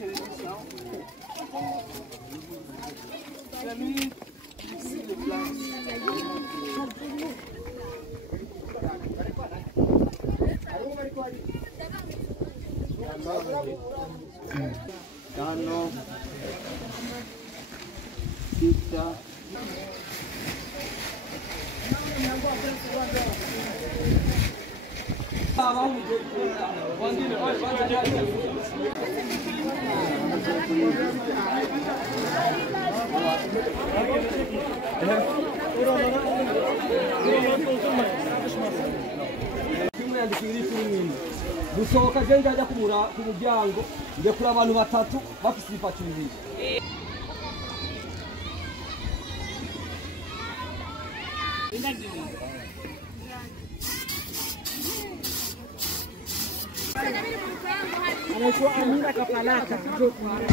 télévision. C'est lui ici de place. Tano, sita, gusohoka je njya ku muryango ngiye kuri abantu batatu bafite ibipaki bibiri.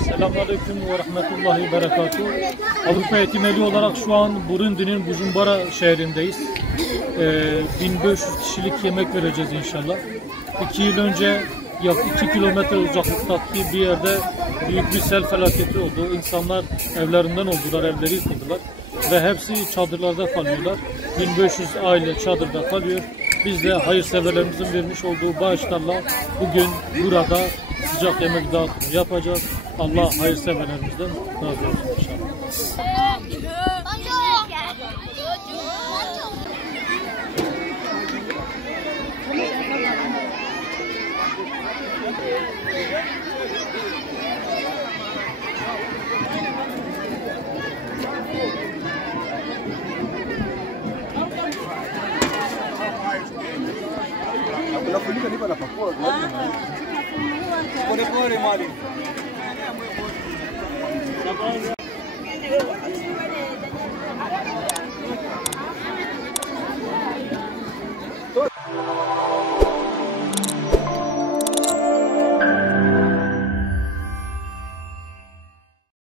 Selamünaleyküm ve rahmetullahi ve berekatuhu. Avrupa Eğitimeli olarak şu an Burundi'nin Bujumbura şehrindeyiz. 1500 kişilik yemek vereceğiz inşallah. 2 yıl önce 2 kilometre uzaklıktaki bir yerde büyük bir sel felaketi oldu. İnsanlar evlerinden oldular, evleri yıkıldılar. Ve hepsi çadırlarda kalıyorlar. 1500 aile çadırda kalıyor. Biz de hayırseverlerimizin vermiş olduğu bağışlarla bugün burada sıcak yemek dağıtımı yapacağız. Allah hayırseverlerimizden razı olsun inşallah. Unafunika nipa na pakua. Pole pole mwalimu.